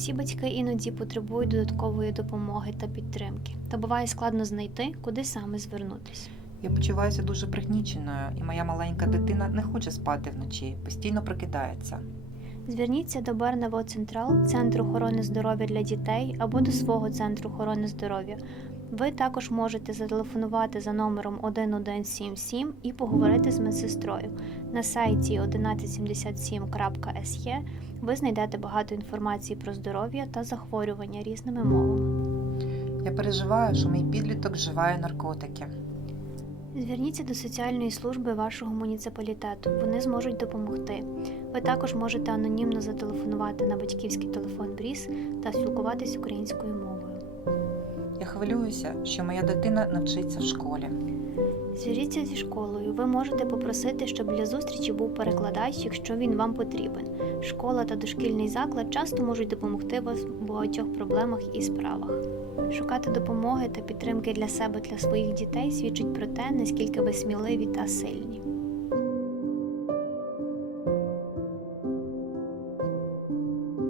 Всі батьки іноді потребують додаткової допомоги та підтримки, та буває складно знайти, куди саме звернутись. Я почуваюся дуже пригніченою, і моя маленька дитина не хоче спати вночі, постійно прокидається. Зверніться до Бернево Централ, Центру охорони здоров'я для дітей або до свого центру охорони здоров'я. Ви також можете зателефонувати за номером 1177 і поговорити з медсестрою. На сайті 1177.se ви знайдете багато інформації про здоров'я та захворювання різними мовами. Я переживаю, що мій підліток вживає наркотики. Зверніться до соціальної служби вашого муніципалітету. Вони зможуть допомогти. Ви також можете анонімно зателефонувати на батьківський телефон Бріс та спілкуватись українською мовою. Хвилююся, що моя дитина навчиться в школі. Зв'яжіться зі школою. Ви можете попросити, щоб для зустрічі був перекладач, якщо він вам потрібен. Школа та дошкільний заклад часто можуть допомогти вас у багатьох проблемах і справах. Шукати допомоги та підтримки для себе та своїх дітей свідчить про те, наскільки ви сміливі та сильні.